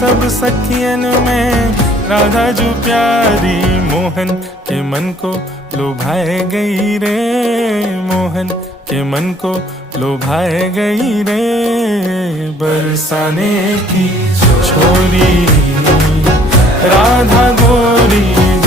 सब सखियन में राधा जो प्यारी, मोहन के मन को लुभाए गई रे, मोहन के मन को लुभाए गई रे। बरसाने की छोरी राधा गोरी